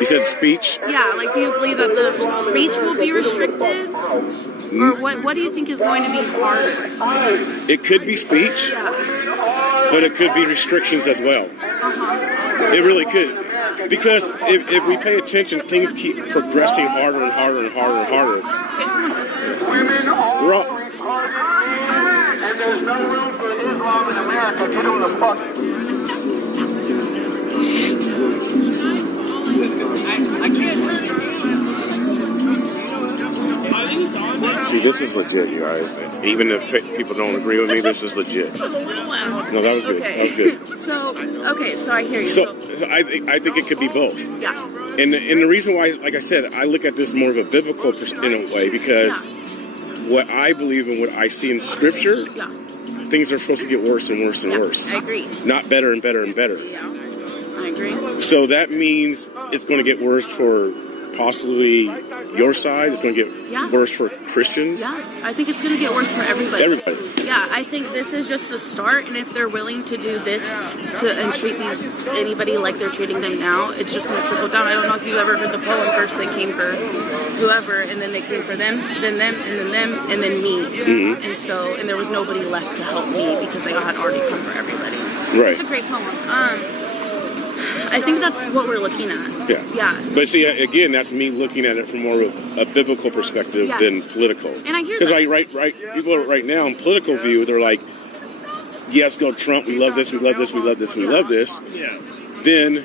You said speech? Yeah, like, do you believe that the speech will be restricted? Or what do you think is going to be harder? It could be speech, but it could be restrictions as well. It really could. Because if we pay attention, things keep progressing harder and harder and harder and harder. We're all... And there's no room for Islam in America. Get on the fuck. I can't. See, this is legit, you guys. Even if people don't agree with me, this is legit. No, that was good. Okay. That was good. So I hear you. So I think it could be both. Yeah. And the reason why, like I said, I look at this more of a biblical in a way because what I believe and what I see in Scripture, things are supposed to get worse and worse and worse. I agree. Not better and better and better. Yeah, I agree. So that means it's going to get worse for possibly your side. It's going to get worse for Christians. Yeah, I think it's going to get worse for everybody. Everybody. Yeah, I think this is just the start, and if they're willing to do this and treat anybody like they're treating them now, it's just going to trickle down. I don't know if you've ever heard the poem. First they came for whoever, and then they came for them, then them, and then them, and then me. Mm-hmm. And there was nobody left to help me because I had already come for everybody. Right. It's a great poem. I think that's what we're looking at. Yeah. But see, again, that's me looking at it from more of a biblical perspective than political. And I hear that. Because people right now in political view, they're like, yes, go Trump, we love this, we love this, we love this, we love this. Yeah. Then,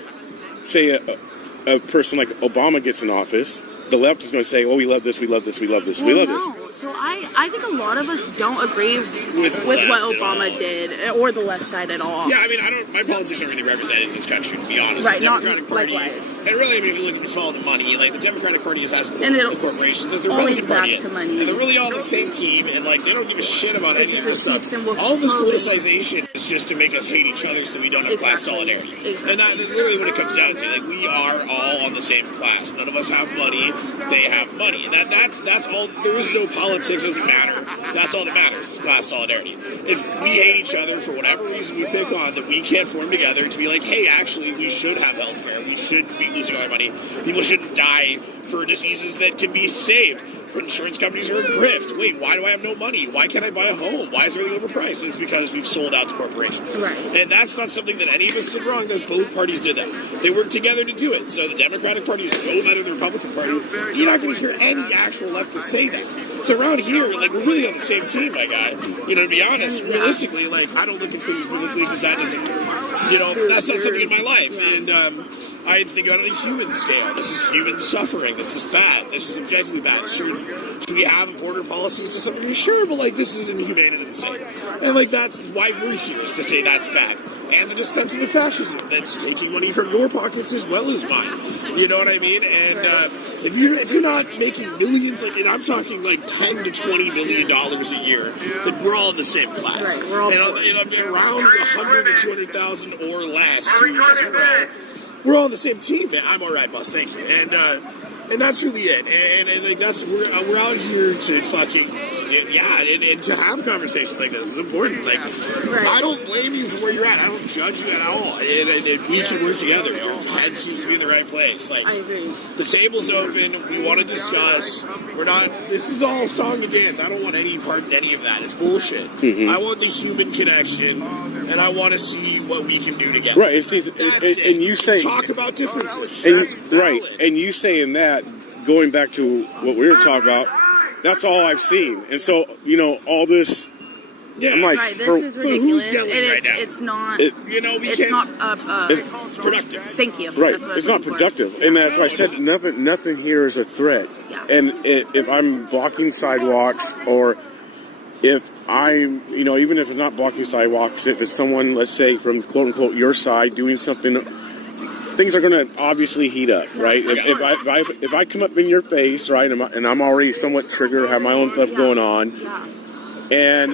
say a person like Obama gets in office, the left is going to say, oh, we love this, we love this, we love this, we love this. So I think a lot of us don't agree with what Obama did, or the left side at all. Yeah, I mean, my politics aren't really represented in this country, to be honest. Right, the Democratic Party, likewise. And really, I mean, if you look at follow the money, like, the Democratic Party has aspects And of the corporations as their Republican Party is. And they're really all on the same team, and, like, they don't give a shit about any of this stuff. All this politicization is just to make us hate each other so we don't have class solidarity. And that's literally what it comes down to. Like, we are all on the same class. None of us have money. They have money. And that's all. There is no politics. Doesn't matter. That's all that matters is class solidarity. If we hate each other for whatever reason we pick on, that we can't form together to be like, hey, actually, we should have health care. We shouldn't be losing our money. People shouldn't die for diseases that can be saved. Insurance companies are a grift. Wait, why do I have no money? Why can't I buy a home? Why is everything overpriced? It's because we've sold out to corporations. Right. And that's not something that any of us did wrong. That both parties did that. They worked together to do it. So the Democratic Party is no better than the Republican Party. You're not going to hear any actual leftists say that. So around here, like, we're really on the same team, my guy. You know, to be honest, realistically, like, I don't look at things politically because that isn't, you know, that's not something in my life. And I think about it on a human scale. This is human suffering. This is bad. This is objectively bad. Should we have a border policy to something? Sure, but, like, this is inhumane and insane. And, like, that's why we're here, is to say that's bad. And the descent into fascism that's taking money from your pockets as well as mine. You know what I mean? And if you're not making millions, like, and I'm talking like $10 to $20 million a year, then we're all in the same class. Right, we're all and around 100 to 200,000 or less to zero, we're all on the same team. Man, I'm all right, boss. Thank you. And that's really it. And like that's we're out here to fucking and to have conversations like this is important. Like I don't blame you for where you're at. I don't judge you at all. And we can work together. Your head seems to be in the right place. Like I agree. The table's open. We want to discuss. We're not. This is all song and dance. I don't want any part in any of that. It's bullshit. Mm-hmm. I want the human connection, and I want to see what we can do together. Right. And you say talk about differences. Right. And you saying that, going back to what we were talking about, that's all I've seen. And so, you know, all this. Yeah, I'm like, right, this is ridiculous. It's not. It's not productive. Thank you. Right, it's not productive, and that's why I said nothing here is a threat. Yeah. And if I'm blocking sidewalks, or if I'm, you know, even if it's not blocking sidewalks, if it's someone, let's say, from quote unquote your side doing something, things are going to obviously heat up, right? If I come up in your face, right, and I'm already somewhat triggered, have my own stuff going on, and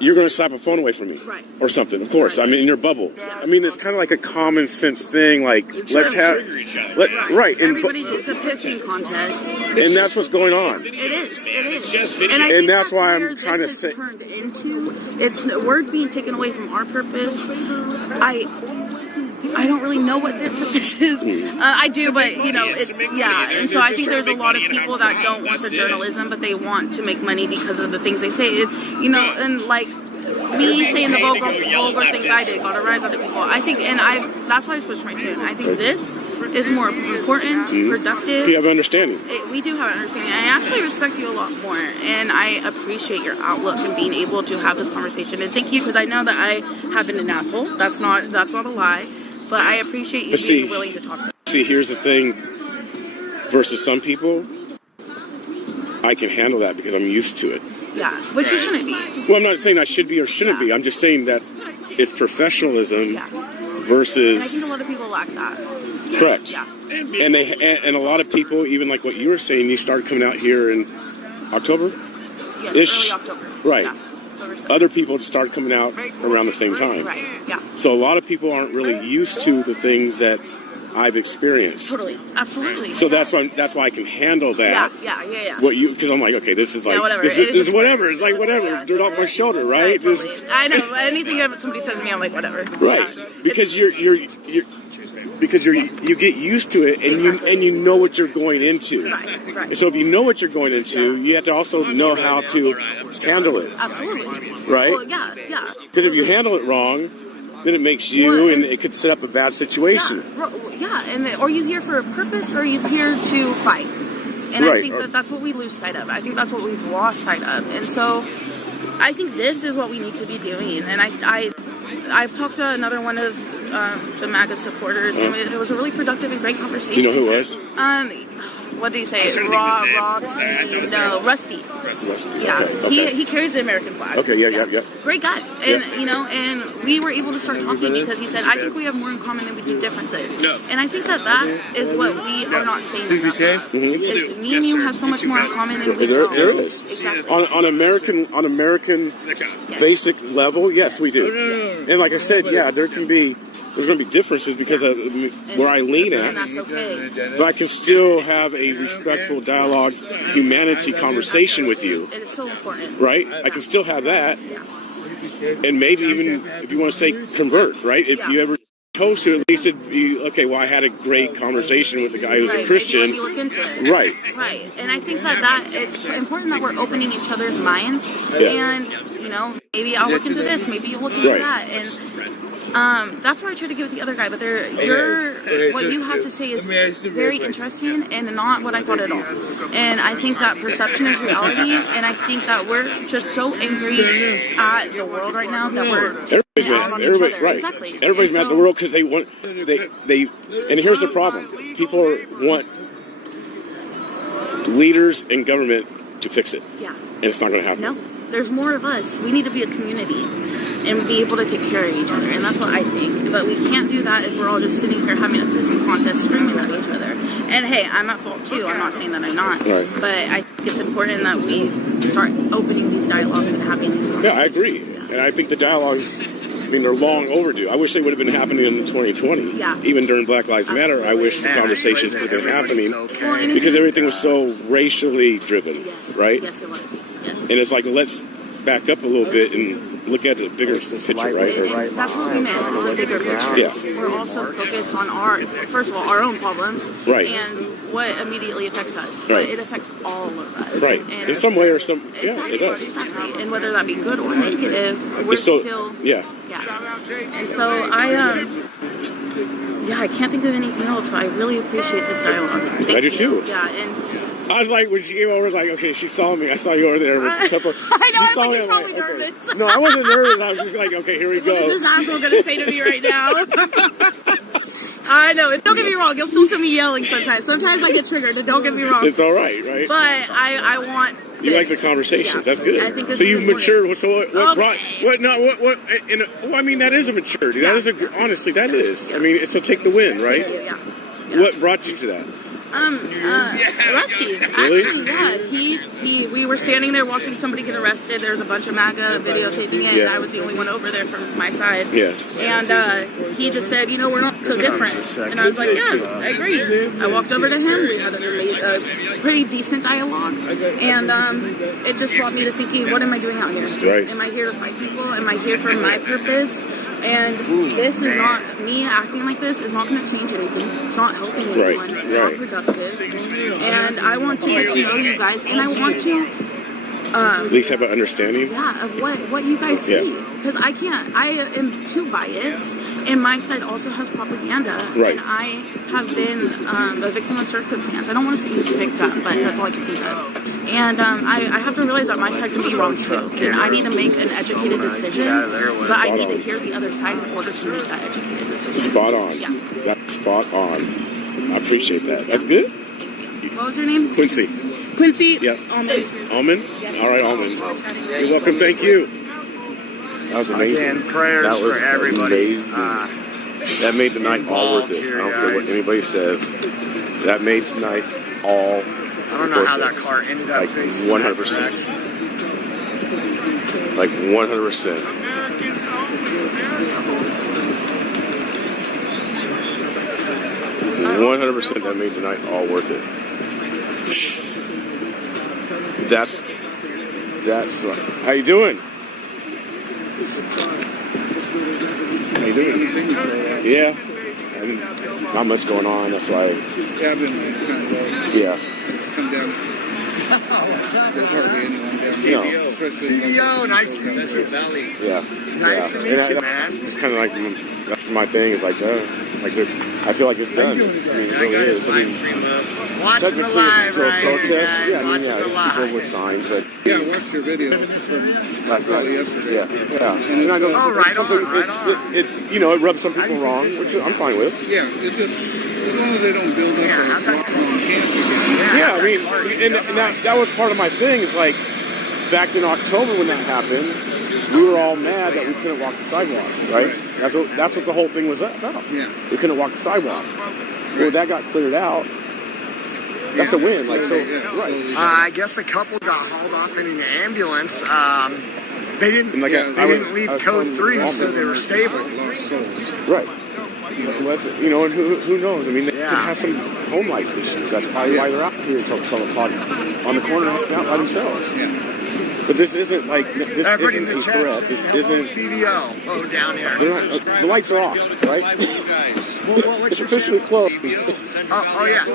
you're going to slap a phone away from me, or something. Of course, I'm in your bubble. I mean, it's kind of like a common sense thing. Like, let's have, right? And everybody gets a pitching contest, and that's what's going on. It is. It's just and that's why I'm trying to say, turned into it's word being taken away from our purpose. I don't really know what their purpose is. I do, but it's and so I think there's a lot of people that don't want the journalism, but they want to make money because of the things they say. And like me saying the vulgar things I did got a rise out of people. I think, that's why I switched my tune. I think this is more important, productive. You have understanding. We do have an understanding. I actually respect you a lot more, and I appreciate your outlook and being able to have this conversation. And thank you, because I know that I have been an asshole. That's not a lie, but I appreciate you being willing to talk. See, here's the thing. Versus some people, I can handle that because I'm used to it. Yeah, which you shouldn't be. Well, I'm not saying I should be or shouldn't be. I'm just saying that it's professionalism versus. And I think a lot of people lack that. Correct. Yeah. And a lot of people, even like what you were saying, you started coming out here in October? Yes, early October. Right. Yeah. Other people start coming out around the same time. Right, yeah. So a lot of people aren't really used to the things that I've experienced. Totally, absolutely. So that's why I can handle that. Yeah. Because I'm like, okay, this is like whatever. This is whatever. It's like whatever. Yeah, Dirt off my shoulder, right? Totally. I know. Anything somebody says to me, I'm like, whatever. Right. Because you get used to it and you know what you're going into. Right. And so if you know what you're going into, you have to also know how to handle it. Absolutely. Right? Well, yeah. Because if you handle it wrong, then it makes you, and it could set up a bad situation. Yeah, are you here for a purpose, or are you here to fight? And I think that's what we lose sight of. I think that's what we've lost sight of. And so I think this is what we need to be doing. And I've talked to another one of the MAGA supporters, and it was a really productive and great conversation. Do you know who it was? What did he say? Rusty. Rusty. Yeah, okay. he carries the American flag. Okay, yeah. Great guy, and and we were able to start talking because he said, I think we have more in common than we do differences. And I think that is what we are not saying. Is me and you have so much more in common than we do. There is. Exactly. On American basic level, yes, we do. And like I said, there's going to be differences because of where I lean at. And that's okay. But I can still have a respectful dialogue, humanity conversation with you. It's so important. Right? I can still have that. Yeah. And maybe even, if you want to say convert, right? If you ever chose to, at least it'd be, okay, well, I had a great conversation with the guy who's a Christian. Right. Right. And I think that it's important that we're opening each other's minds. Yeah. And, maybe I'll look into this, maybe you'll look into that. And that's where I try to give it the other guy, but what you have to say is very interesting and not what I thought at all. And I think that perception is reality, and I think that we're just so angry at the world right now that we're everybody's right. Exactly. Everybody's mad at the world because they want and here's the problem: people want leaders and government to fix it. Yeah. And it's not going to happen. No, there's more of us. We need to be a community and be able to take care of each other, and that's what I think. But we can't do that if we're all just sitting here having a pissing contest, screaming at each other. And hey, I'm at fault too. I'm not saying that I'm not. Right. But I think it's important that we start opening these dialogues and having these conversations. Yeah, I agree. Yeah. And I think the dialogues, they're long overdue. I wish they would have been happening in 2020. Yeah. Even during Black Lives Matter, I wish the conversations would have been happening because everything was so racially driven, right? Yes, it was. Yes. And it's like, let's back up a little bit and look at the bigger picture, right? And that's what we meant, is a bigger picture. Yeah. We're also focused on first of all, our own problems. Right. And what immediately affects us. Right. But it affects all of us. Right. And in some way or some, exactly, it does. Exactly. And whether that be good or negative, we're still. Yeah. And so I can't think of anything else, but I really appreciate this dialogue. I do too. Yeah, and I was like, when she came over, I was like, okay, she saw me. I saw you over there with a couple. I know, she saw I me, was probably nervous. Okay. No, I wasn't nervous. I was just like, okay, here we go. What is this asshole going to say to me right now? I know. Don't get me wrong. You'll still see me yelling sometimes. Sometimes I get triggered, and don't get me wrong. It's all right, right? But I want You like the conversations. Yeah. That's good. I think so you've matured. So what brought... Okay. I mean, that is a maturity. That is honestly, that is. I mean, so take the win, right? Yeah. What brought you to that? Rusty. Really? Actually, we were standing there watching somebody get arrested. There was a bunch of MAGA videotaping it, and I was the only one over there from my side. Yeah. And he just said, we're not so different. And I was like, yeah, I agree. I walked over to him. We had a pretty decent dialogue. And it just brought me to thinking, what am I doing out here? Right. Am I here to fight people? Am I here for my purpose? And this is not, me acting like this is not going to change anything. It's not helping anyone. It's not productive. And I want to get to know you guys, and I want to at least have an understanding. Yeah, of what you guys see. Because I am too biased, and my side also has propaganda. Right. And I have been a victim of circumstance. I don't want to say victim, but that's all I can think of. And I have to realize that my side can be wrong too. And I need to make an educated decision, but I need to hear the other side in order to make that educated decision. Spot on. Yeah. That's spot on. I appreciate that. That's good. What was your name? Quincy. Quincy? Yep. Almond. Almond? All right, Almond. You're welcome. Thank you. That was amazing. Again, prayers that was for everybody. That made the night all worth it. I don't care what anybody says. That made tonight all. I don't know how that car ended up facing 100%. Like 100%. That made the night all worth it. That's how you doing? How you doing? Yeah. And not much going on. That's why. Yeah, I've been kind of low. Yeah. Come down. There's hardly anyone down here. No. CDO, nice to meet you. Yeah. Nice to meet you, man. It's kind of like that's my thing. Is like I feel like it's done. I mean, it really is. I mean, watching the live right here, guys. Yeah, I mean, Watching the people live. with signs, but Yeah, I watched your video from last night. yesterday. Yeah. And I know Oh, right on, right on. It rubs some people wrong, which I'm fine with. Yeah, it just, as long as they don't build up Yeah, a how'd that camp again. Yeah, I mean, and that was part of my thing. Is like back in October when that happened, we were all mad that we couldn't walk the sidewalk, right? That's what the whole thing was about. Yeah. We couldn't walk the sidewalk. Well, that got cleared out. That's a win. Like so, right? I guess a couple got hauled off in an ambulance. They didn't. And like They didn't leave code 3, so they were stable. Lost souls. Right. And who knows? I mean, they could have some home life issues. That's probably why they're out here until 12 o'clock on the corner hanging out by themselves. Yeah. But this isn't like this Everybody in isn't the incorrect. chat. This isn't. CDO. Oh, down here. The lights are off, right? It's officially closed. Oh yeah. I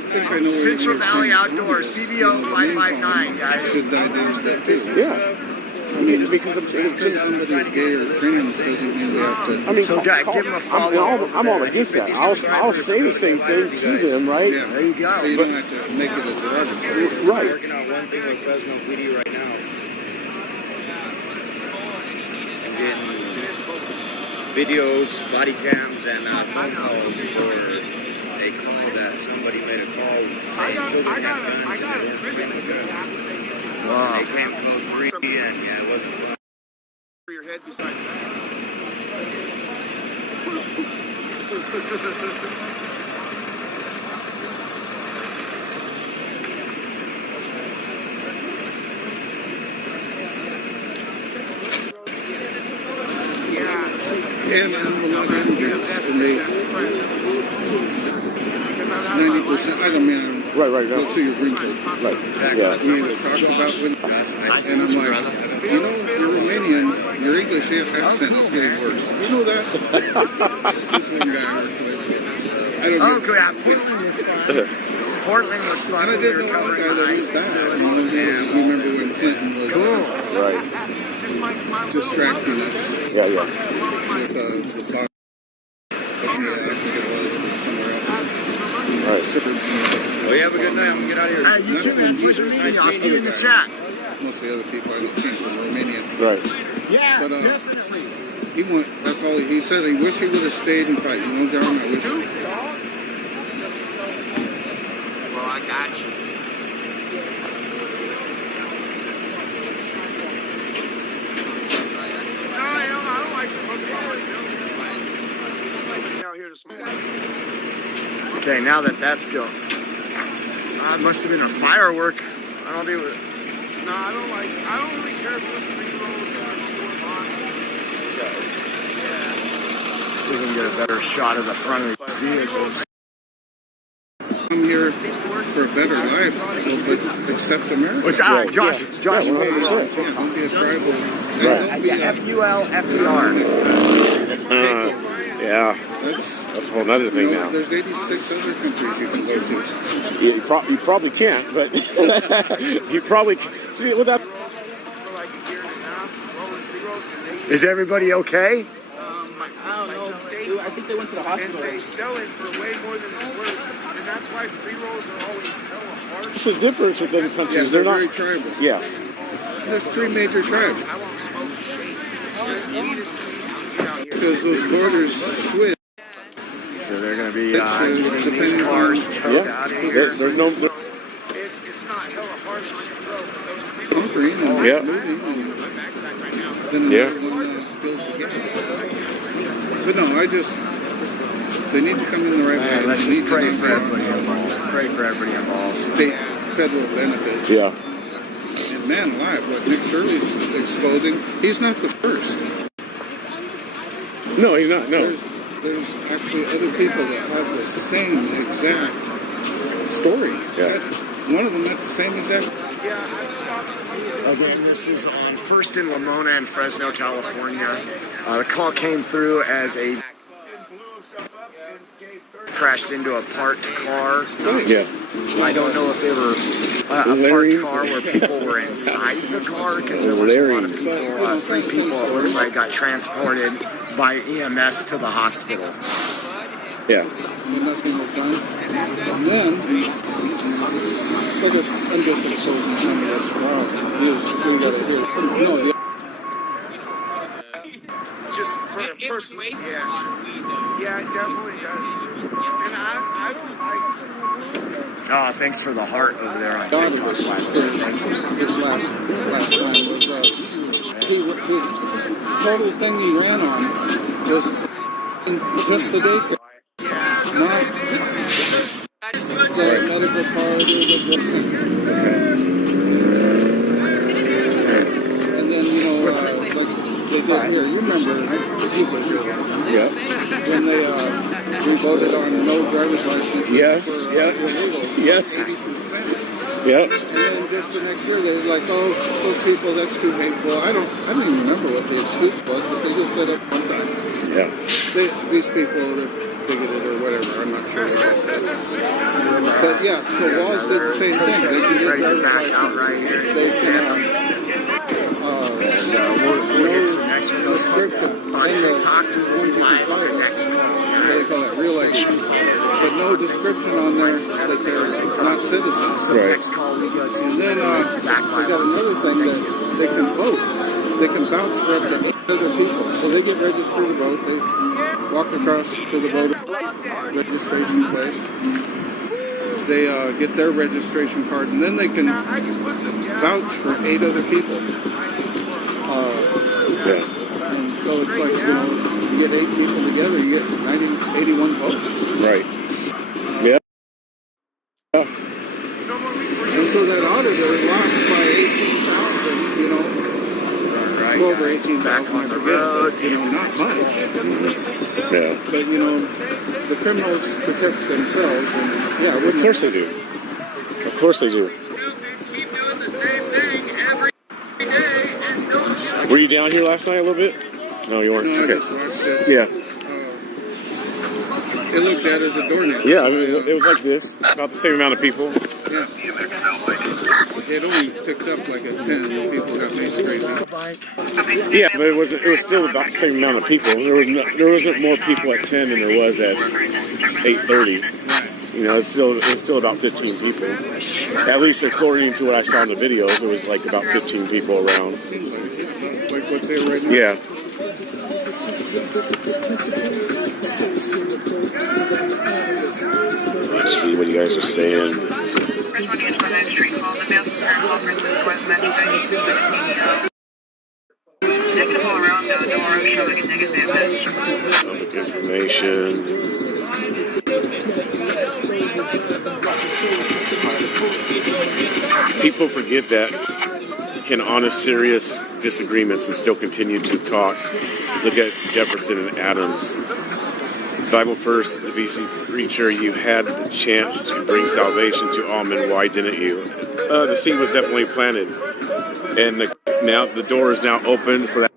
think I know where Central you're Valley from. Outdoors, CDO 559, guys. Should die down that too. Yeah. I mean, because Just because somebody's gay or trans doesn't mean we have to. I mean, So, guys, give them a follow. I'm all against that. I'll say the same thing to them, right? Yeah. There you go. So you don't have to make it a derogatory. Right. Working on one thing with Fresno PD right now. I'm getting videos, body cams, and phone calls for a call that somebody made a call. Wow. They came code 3 and yeah, it wasn't fun. Your head besides that. Yeah, man, when I got injured, and they 90%, I don't mean, Right. go to your green card. Right. Yeah. We need to talk about when, and I'm like, you're Romanian, your English accent is getting worse. You know that? This one guy worked with. I don't Oh, get good. Portland was fun. Portland was fun And I when we didn't were know covering the guy the that ice was that. facility. You remember when Clinton was Cool. Right. distracting us Yeah. with the box. Yeah, I think it was somewhere else. Right. Well, you have a good night. I'm gonna get out of here. You too, man. Pleasure meeting you. I'll see you in the chat. Most of the other people I know came from Romania. Right. Yeah, But, definitely. He went, that's all he said. He wished he would have stayed and fight. You know, Darren, I wish. Well, I got you. Okay, now that's go. It must have been a firework. I don't do it. No, I don't really care for the reloads. We can get a better shot of the front of these vehicles. I'm here for a better life, so, but accept America. Which Josh. Yeah, don't be a tribal. FUL, FER. Yeah, That's a whole other thing now. There's 86 other countries you can go to. You probably can't, but you probably see without. Is everybody okay? I don't know. I think they went to the hospital. And they sell it for way more than it's worth. And that's why pre-rolls are always hella hard. It's the difference with other countries. Yeah, they're not very tribal. Yeah. There's 3 major tribes. I won't smoke a shake. Weed is too easy to get out here. Because those borders switch. So they're going to be getting these cars towed out of here. There's no. It's not hella harsh on your throat. Those Comforting and Yeah. moving. Then Yeah. another one spills together. But no, they need to come in the right way. let's They just need to pray not for be everybody involved. Pray for everybody involved. State, federal benefits. Yeah. And man alive, what Nick Shirley's exposing, he's not the first. No, he's not. No. There's actually other people that have the same exact story. Yeah. One of them had the same exact. Again, this is on First in Lamona and Fresno, California. The call came through as a crashed into a parked car. Yeah. I don't know if they were a parked car where people were inside the car, because there was a lot of people, 3 people it looks like got transported by EMS to the hospital. Yeah. When nothing was done. And then, I'm just exposing some of this. Wow. No, Just for a person. Yeah, it definitely does. And I don't like some. Oh, thanks for the heart over there on TikTok, by the way. Thank you. this last time was his total thing he ran on was just the daycare. Not the medical part or the dressing. And then, like they did here, you remember the people here. Yeah. When they we voted on no driver's license Yes. for Yeah. illegals. Yes. 80%. Yeah. And then just the next year, they were like, "Oh, those people, that's too hateful." I don't even remember what the excuse was, but they just said it one time. Yeah. These people are bigoted or whatever. I'm not sure. But yeah, so laws did the same thing. They can get driver's license. They can. We'll get to the next one. Those on TikTok, live on the next call. They call it real ID. But no description on there that they're not citizens. So the next call we go to, And then back by they got another thing that they can vote. They can vouch for up to 8 other people. So they get registered to vote. They walk across to the voter registration place. They get their registration card, and then they can vouch for 8 other people. Yeah. And so it's like, you get 8 people together, you get 81 votes. Right. Yeah. And so that auditor lost by 18,000, over 18,000 back on the road. Not much. Yeah. But, the criminals protect themselves, and yeah, Of course they do. Of course they do. Were you down here last night a little bit? No, you weren't. No, I Okay. just watched it. Yeah. It looked at as a doornail. Yeah. I mean, it was like this. About the same amount of people. Yeah. It only picked up like a 10 people got me crazy. Yeah, but it was still about the same amount of people. There wasn't more people at 10 than there was at 8:30. It's still about 15 people. At least according to what I saw in the videos, it was like about 15 people around. Like what's there right now? Yeah. Let's see what you guys are saying. Public information. People forget that can honest, serious disagreements and still continue to talk. Look at Jefferson and Adams. Bible first, the BC preacher, you had the chance to bring salvation to all men. Why didn't you? The seed was definitely planted, and now the door is now open for that.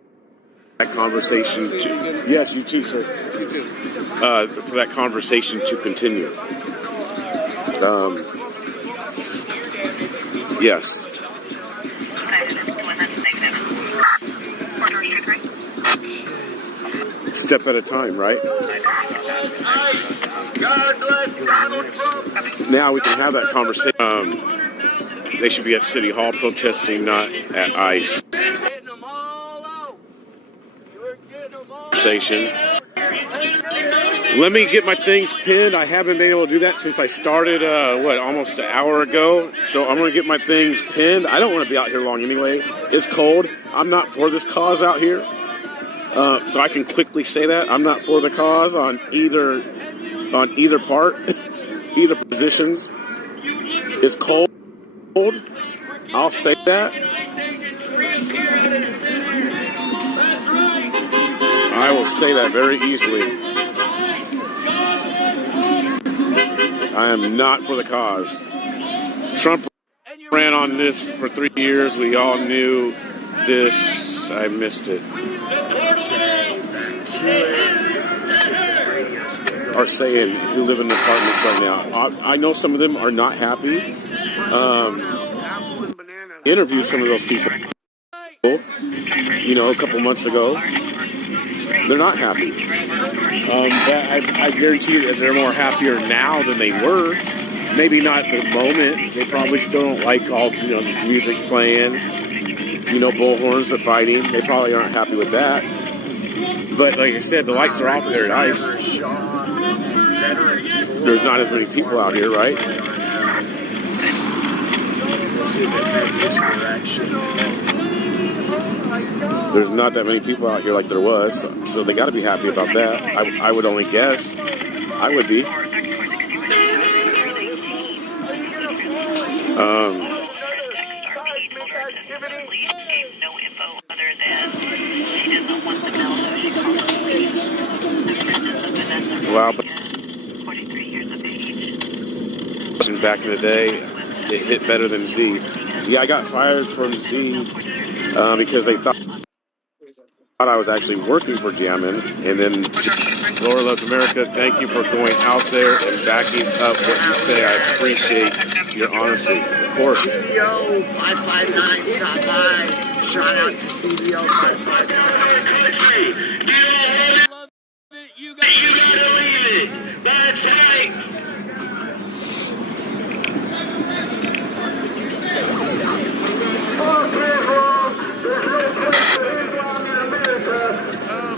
that conversation to, yes, you too, sir. You too. For that conversation to continue. Yes. Step at a time, right? Now we can have that conversation. They should be at City Hall protesting, not at ICE. Station. Let me get my things pinned. I haven't been able to do that since I started, almost an hour ago. So I'm going to get my things pinned. I don't want to be out here long anyway. It's cold. I'm not for this cause out here. So I can quickly say that. I'm not for the cause on either part, either positions. It's cold. I'll say that. I will say that very easily. I am not for the cause. Trump ran on this for 3 years. We all knew this. I missed it. Are saying who live in apartments right now. I know some of them are not happy. Interviewed some of those people, a couple months ago. They're not happy. I guarantee you that they're more happier now than they were. Maybe not at the moment. They probably still don't like all, this music playing, bullhorns, the fighting. They probably aren't happy with that. But like I said, the lights are off there at ICE. There's not as many people out here, right? There's not that many people out here like there was, so they got to be happy about that. I would only guess. I would be. Wow. Back in the day, it hit better than Z. Yeah, I got fired from Z because they thought I was actually working for Jammin'. And then Laura Loves America, thank you for going out there and backing up what you say. I appreciate your honesty. Of course. CBO 559 stopped by. Shout out to CBO 559. You gotta leave it. That's right.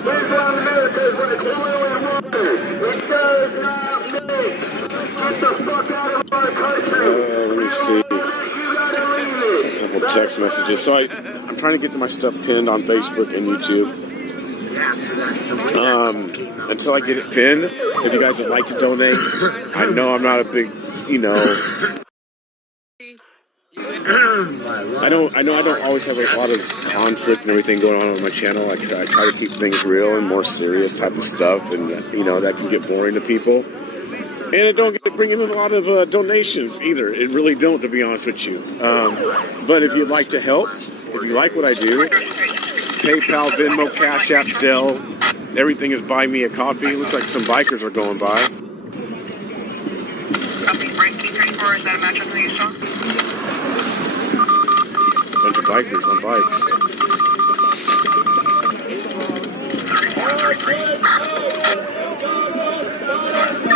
Islam America is like oil and water. It does not mix. Get the fuck out of our country. Let me see. A couple text messages. So I'm trying to get to my stuff pinned on Facebook and YouTube. Until I get it pinned, if you guys would like to donate, I know I'm not a big, I know I don't always have a lot of conflict and everything going on my channel. I try to keep things real and more serious type of stuff, and that can get boring to people. And it don't bring in a lot of donations either. It really don't, to be honest with you. But if you'd like to help, if you like what I do, PayPal, Venmo, Cash App, Zelle, everything is buy me a coffee. Looks like some bikers are going by. Bunch of bikers on bikes.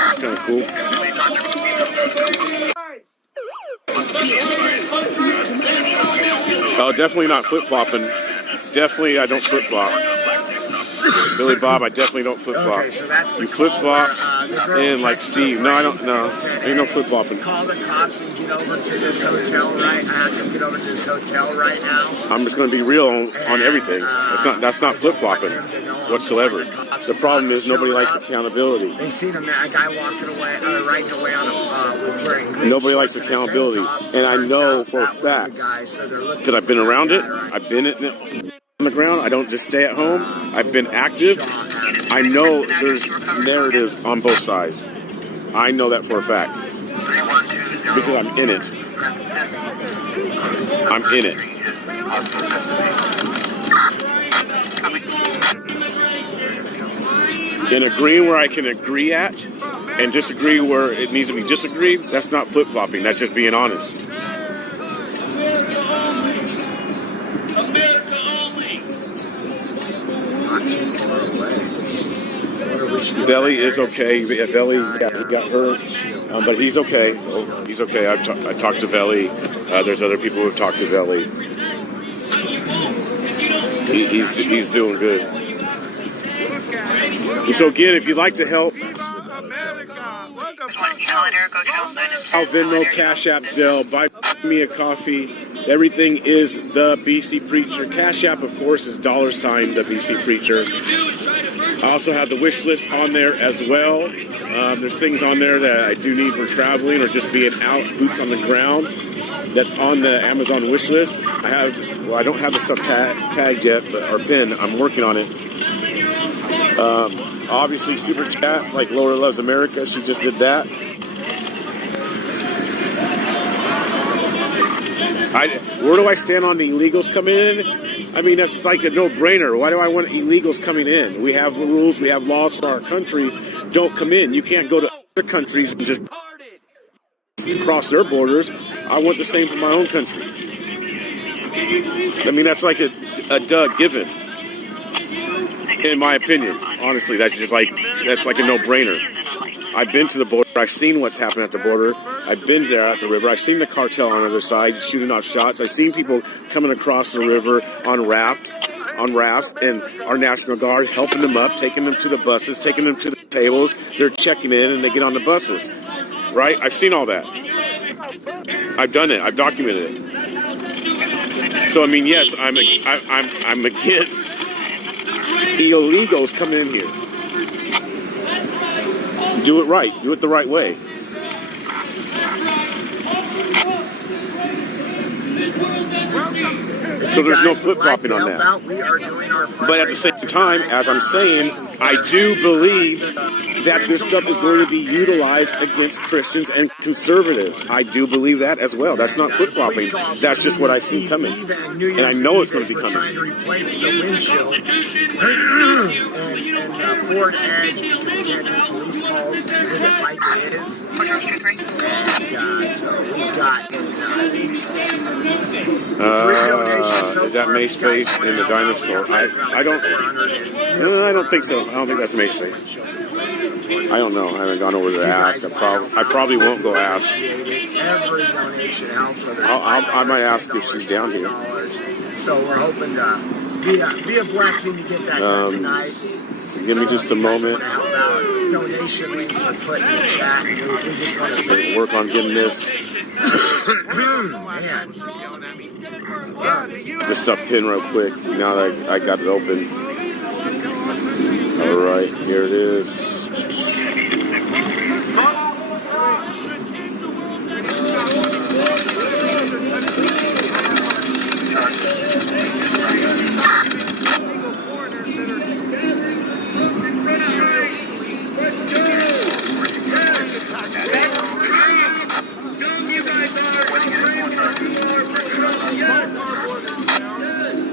It's kind of cool. Oh, definitely not flip-flopping. Definitely, I don't flip-flop. Billy Bob, I definitely don't flip-flop. Okay, so that's you flip-flop and like Steve. No, I don't. No, ain't no flip-flopping. Call the cops and get over to this hotel right. I have to get over to this hotel right now. I'm just going to be real on everything. That's not flip-flopping whatsoever. The problem is nobody likes accountability. They seen a guy walking away, riding away on a wearing green nobody likes shorts accountability, and I know for a fact because I've been around it. I've been on the ground. I don't just stay at home. I've been active. I know there's narratives on both sides. I know that for a fact because I'm in it. I'm in it. In agreeing where I can agree at and disagree where it needs to be disagreed, that's not flip-flopping. That's just being honest. Veli is okay. Veli, he got hurt, but he's okay. Oh, he's okay. I talked to Veli. There's other people who have talked to Veli. He's doing good. And so again, if you'd like to help, I'll Venmo, Cash App, Zelle, buy me a coffee. Everything is the BC Preacher. Cash App, of course, is $, the BC Preacher. I also have the wish list on there as well. There's things on there that I do need for traveling or just being out, boots on the ground. That's on the Amazon wish list. I don't have the stuff tagged yet, or pinned. I'm working on it. Obviously, super chats like Laura Loves America. She just did that. Where do I stand on the illegals coming in? I mean, that's like a no-brainer. Why do I want illegals coming in? We have rules, we have laws for our country. Don't come in. You can't go to other countries and just cross their borders. I want the same for my own country. I mean, that's like a given, in my opinion. Honestly, that's like a no-brainer. I've been to the border. I've seen what's happened at the border. I've been there at the river. I've seen the cartel on the other side shooting off shots. I've seen people coming across the river on rafts, and our National Guard helping them up, taking them to the buses, taking them to the tables. They're checking in, and they get on the buses. Right? I've seen all that. I've done it. I've documented it. So I mean, yes, I'm against illegals coming in here. Do it right. Do it the right way. So there's no flip-flopping on that. But at the same time, as I'm saying, I do believe that this stuff is going to be utilized against Christians and conservatives. I do believe that as well. That's not flip-flopping. That's just what I see coming. And I know it's going to be coming. Trying to replace the windshield and Ford Edge, because we can't do police calls with it like it is. And so we've got is that Mace Face in the dinosaur? I don't think so. I don't think that's Mace Face. I don't know. I haven't gone over to ask. I probably won't go ask. I might ask if she's down here. So we're hoping to be a blessing to get that done tonight. Give me just a moment. Donation links are put in the chat. We just want to say work on getting this stuff pinned real quick. Now that I got it open. All right, here it is.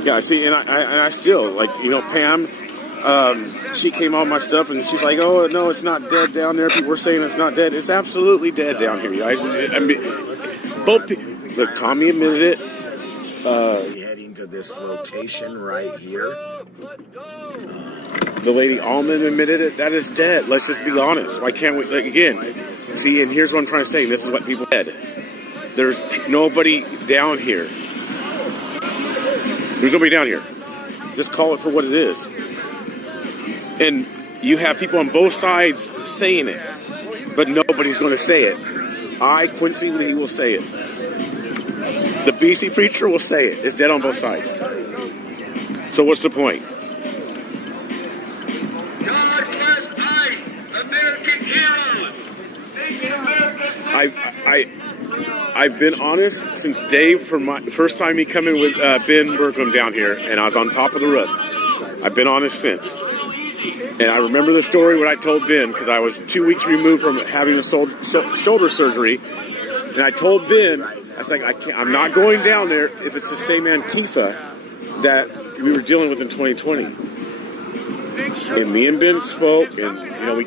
Yeah, see, and I still, like, you know, Pam, she came on my stuff, and she's like, oh, no, it's not dead down there. People were saying it's not dead. It's absolutely dead down here, you guys. I mean, both people, look, Tommy admitted it. Heading to this location right here. The lady Allman admitted it. That is dead. Let's just be honest. Why can't we, like, again, see, and here's what I'm trying to say, and this is what people said. There's nobody down here. There's nobody down here. Just call it for what it is. And you have people on both sides saying it, but nobody's going to say it. Quincy Lee, will say it. The BC Preacher will say it. It's dead on both sides. So what's the point? I've been honest since Dave, for my first time he come in with Ben Bergman down here, and I was on top of the roof. I've been honest since. And I remember the story when I told Ben, because I was 2 weeks removed from having a shoulder surgery, and I told Ben, I was like, I'm not going down there if it's the same Antifa that we were dealing with in 2020. And me and Ben spoke, and we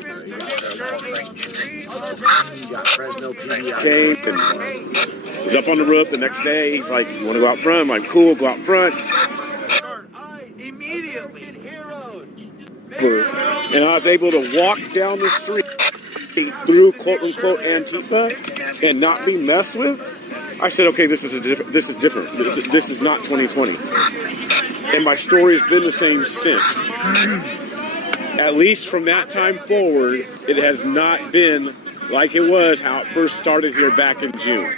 got Fresno PD came and was up on the roof the next day. He's like, "You want to go out front?" I'm like, "Cool, go out front." And I was able to walk down the street through quote unquote Antifa and not be messed with. I said, "Okay, this is different. This is not 2020." And my story has been the same since. At least from that time forward, it has not been like it was how it first started here back in June.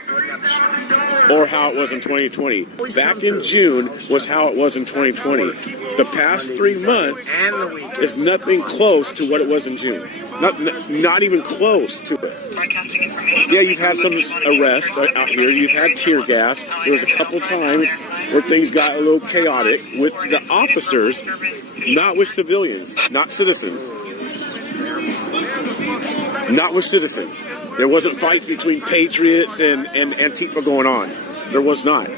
Or how it was in 2020. Back in June was how it was in 2020. The past 3 months is nothing close to what it was in June. Not even close to it. Yeah, you've had some arrests out here. You've had tear gas. There was a couple times where things got a little chaotic with the officers, not with civilians, not citizens. Not with citizens. There wasn't fights between patriots and Antifa going on. There was not.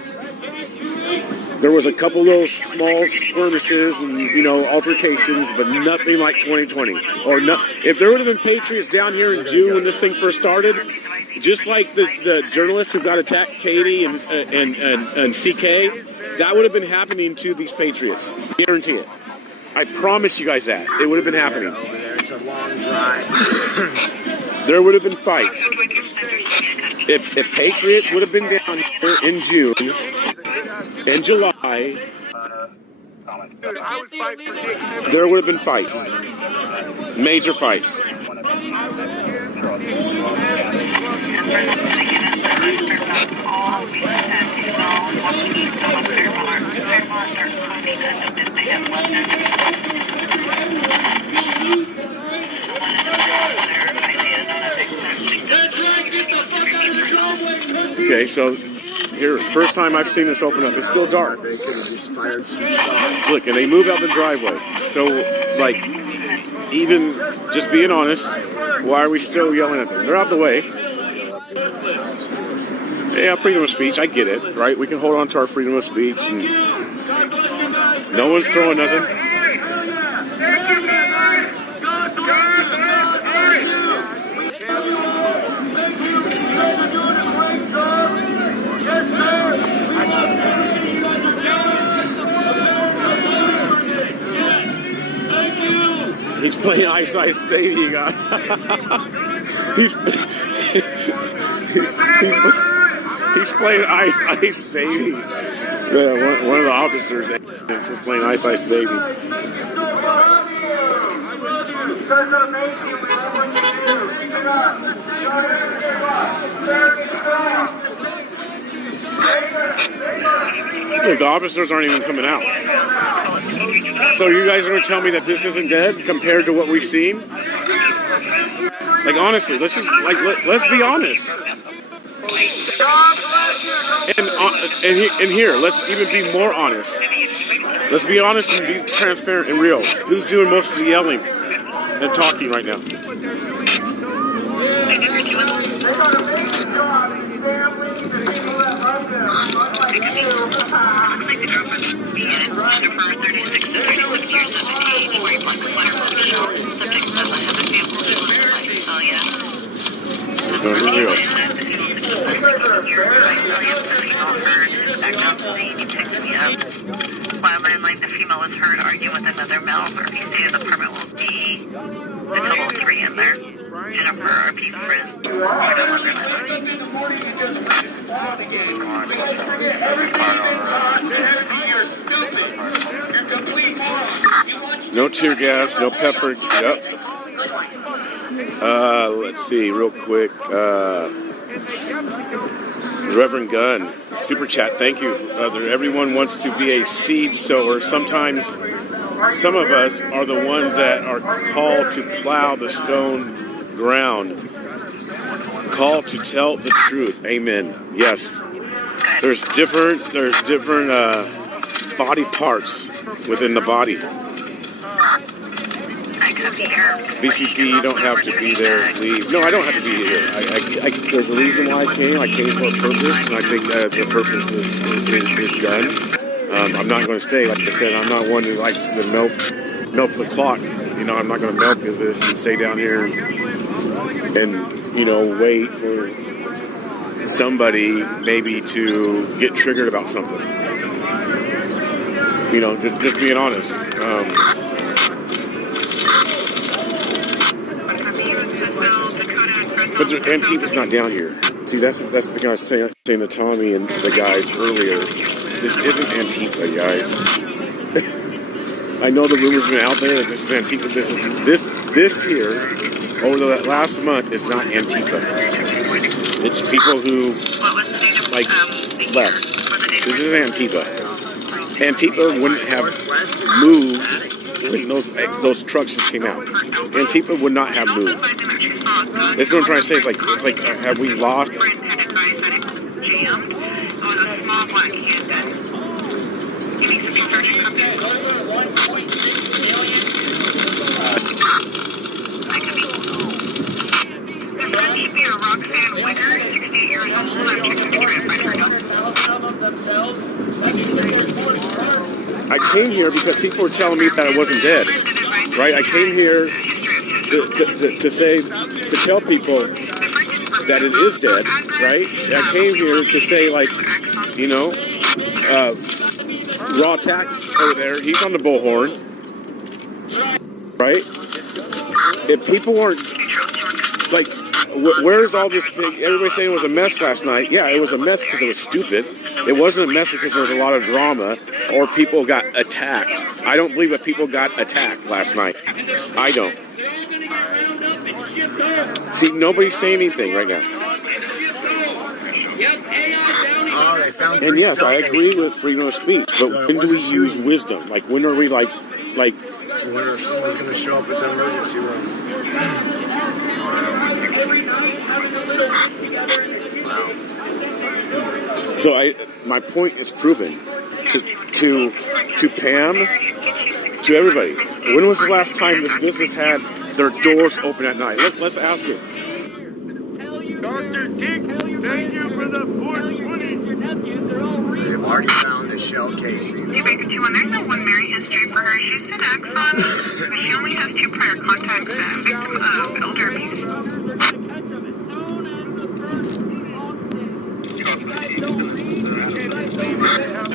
There was a couple little small skirmishes and altercations, but nothing like 2020. Or no, if there would have been patriots down here in June when this thing first started, just like the journalists who got attacked, Katie and CK, that would have been happening to these patriots. Guarantee it. I promise you guys that it would have been happening. It's a long drive. There would have been fights. If patriots would have been down here in June, in July, there would have been fights. Major fights. Okay, so here, first time I've seen this open up. It's still dark. Look, and they move out the driveway. So, even just being honest, why are we still yelling at them? They're out the way. Yeah, freedom of speech. I get it, right? We can hold on to our freedom of speech. And no one's throwing nothing. He's playing Ice Baby, guys. He's playing Ice Baby. One of the officers is playing Ice Baby. Look, the officers aren't even coming out. So you guys are going to tell me that this isn't dead compared to what we've seen? Like, honestly, let's be honest. And here, let's even be more honest. Let's be honest and be transparent and real. Who's doing most of the yelling and talking right now? The female was heard arguing with another male. For if you see the permit will be a total of 3 in there. Jennifer, our peace friend. No tear gas, no pepper. Yep. Let's see, real quick. Reverend Gunn, super chat. Thank you. Everyone wants to be a seed sower. Sometimes some of us are the ones that are called to plow the stone ground. Called to tell the truth. Amen. Yes. There's different body parts within the body. BCP, you don't have to be there. Leave. No, I don't have to be here. There's a reason why I came. I came for a purpose, and I think that the purpose is done. I'm not going to stay. Like I said, I'm not one who likes to milk the clock. You know, I'm not going to milk this and stay down here and you know, wait for somebody maybe to get triggered about something. You know, just being honest. But Antifa's not down here. See, that's the thing I was saying to Tommy and the guys earlier. This isn't Antifa, guys. I know the rumors have been out there that this is Antifa. This here, over the last month, is not Antifa. It's people who, like, left. This is Antifa. Antifa wouldn't have moved when those trucks just came out. Antifa would not have moved. That's what I'm trying to say. It's like have we lost? I came here because people were telling me that I wasn't dead, right? I came here to tell people that it is dead, right? I came here to say, like, you know, Raw Tact over there, he's on the bullhorn, right? If people aren't, like, where's all this big, everybody saying it was a mess last night. Yeah, it was a mess because it was stupid. It wasn't a mess because there was a lot of drama or people got attacked. I don't believe that people got attacked last night. I don't. See, nobody's saying anything right now. And yes, I agree with freedom of speech, but when do we use wisdom? Like, when are we like? So when someone's going to show up at the emergency room? So my point is proven to Pam, to everybody. When was the last time this business had their doors open at night? Let's ask it. Dr. Dick, thank you for the 420. They've already found the shell casings. There's no one Mary history for her. She's an Axon, but she only has 2 prior contacts and victim of elder abuse.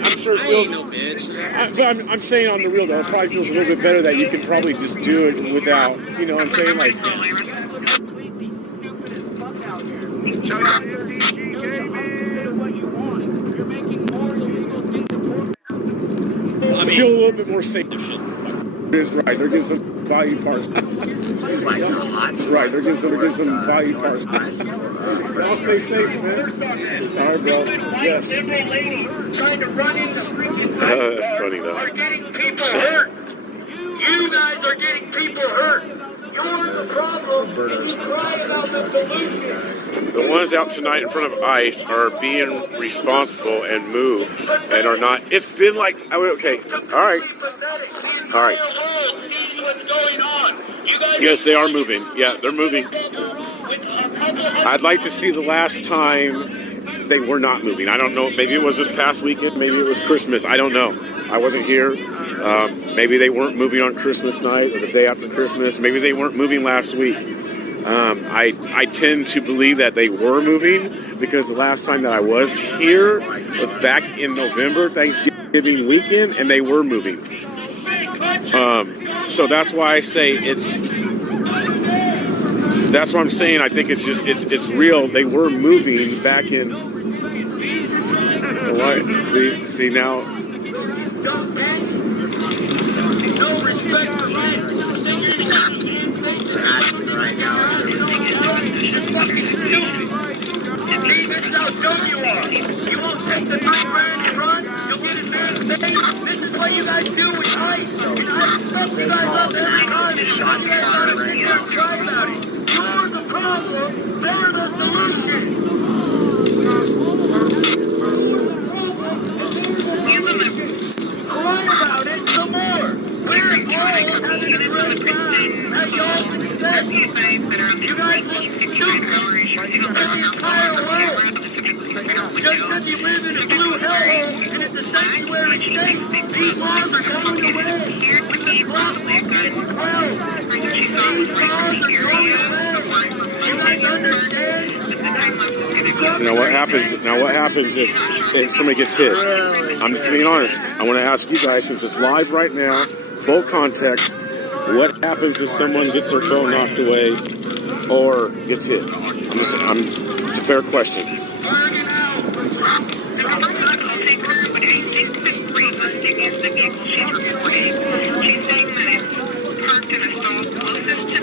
I'm sure it feels. I'm saying on the real though, it probably feels a little bit better that you can probably just do it without. You know what I'm saying? Like. I feel a little bit more safe. Right, they're getting some value parts. Right, they're getting some value parts. I'll stay safe, man. All right, bro. Yes. That's funny, though. Are getting people hurt. You guys are getting people hurt. You're the problem. The ones out tonight in front of ICE are being responsible and move and are not. It's been like, okay, all right. Yes, they are moving. Yeah, they're moving. I'd like to see the last time they were not moving. I don't know. Maybe it was this past weekend. Maybe it was Christmas. I don't know. I wasn't here. Maybe they weren't moving on Christmas night or the day after Christmas. Maybe they weren't moving last week. I tend to believe that they were moving because the last time that I was here was back in November, Thanksgiving weekend, and they were moving. So that's why I say that's what I'm saying. I think it's real. They were moving back in. See now. Right now. How dumb you are. You won't take the nightmare and run. You'll get advanced. This is what you guys do with ICE. And I fuck you guys up every time. You guys aren't try about it. You're the problem. They're the solution. Cry about it some more. We're all having a great time. That's all we said. You guys are stupid. The entire world. just because you live in a blue hellhole and it's a sanctuary state, these laws are going away. When the black folks are well, these laws are going away. You guys understand? Now what happens if somebody gets hit? I'm just being honest. I want to ask you guys, since it's live right now, full context, what happens if someone gets their phone knocked away or gets hit? It's a fair question.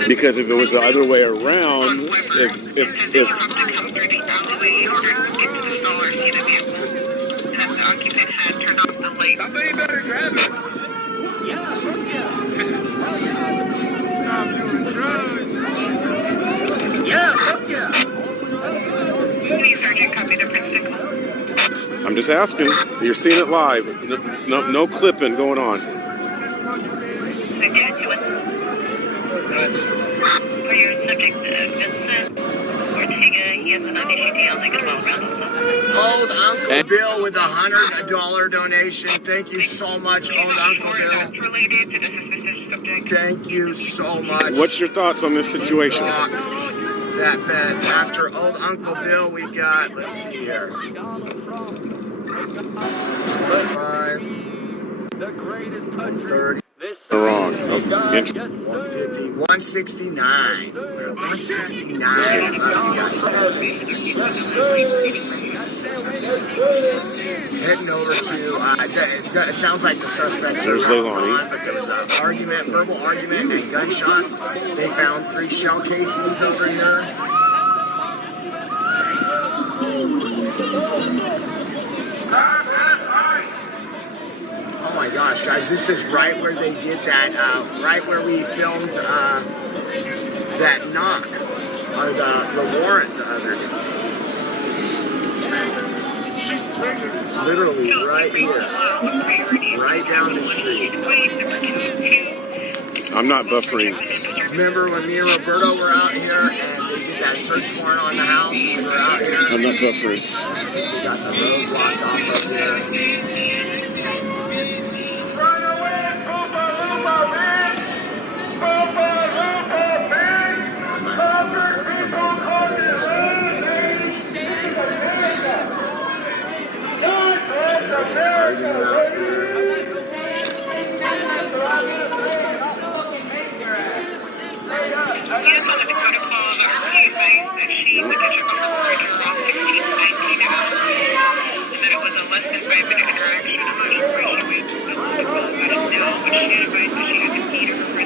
Because if it was the other way around, Somebody better grab it. Stop doing drugs. Yeah, fuck yeah. I'm just asking. You're seeing it live. There's no clipping going on. Old Uncle Bill with $100 donation. Thank you so much, Old Uncle Bill. Thank you so much. What's your thoughts on this situation? That bet. After Old Uncle Bill, we got, let's see here. 5. The greatest country. 130. Wrong. 150. 169. We're at 169. Love you guys. Heading over to, it sounds like the suspects are gone, but there was an argument, verbal argument, and gunshots. They found 3 shell casings over here. Oh my gosh, guys, this is right where they did that, right where we filmed that knock, or the warrant the other day. Literally right here, right down the street. I'm not buffering. Remember when me and Roberto were out here and they did that search warrant on the house and we were out here? I'm not buffering. We got the road blocked off up here. Run away, Poopa Loopa, man! Poopa Loopa, man! Colored people on the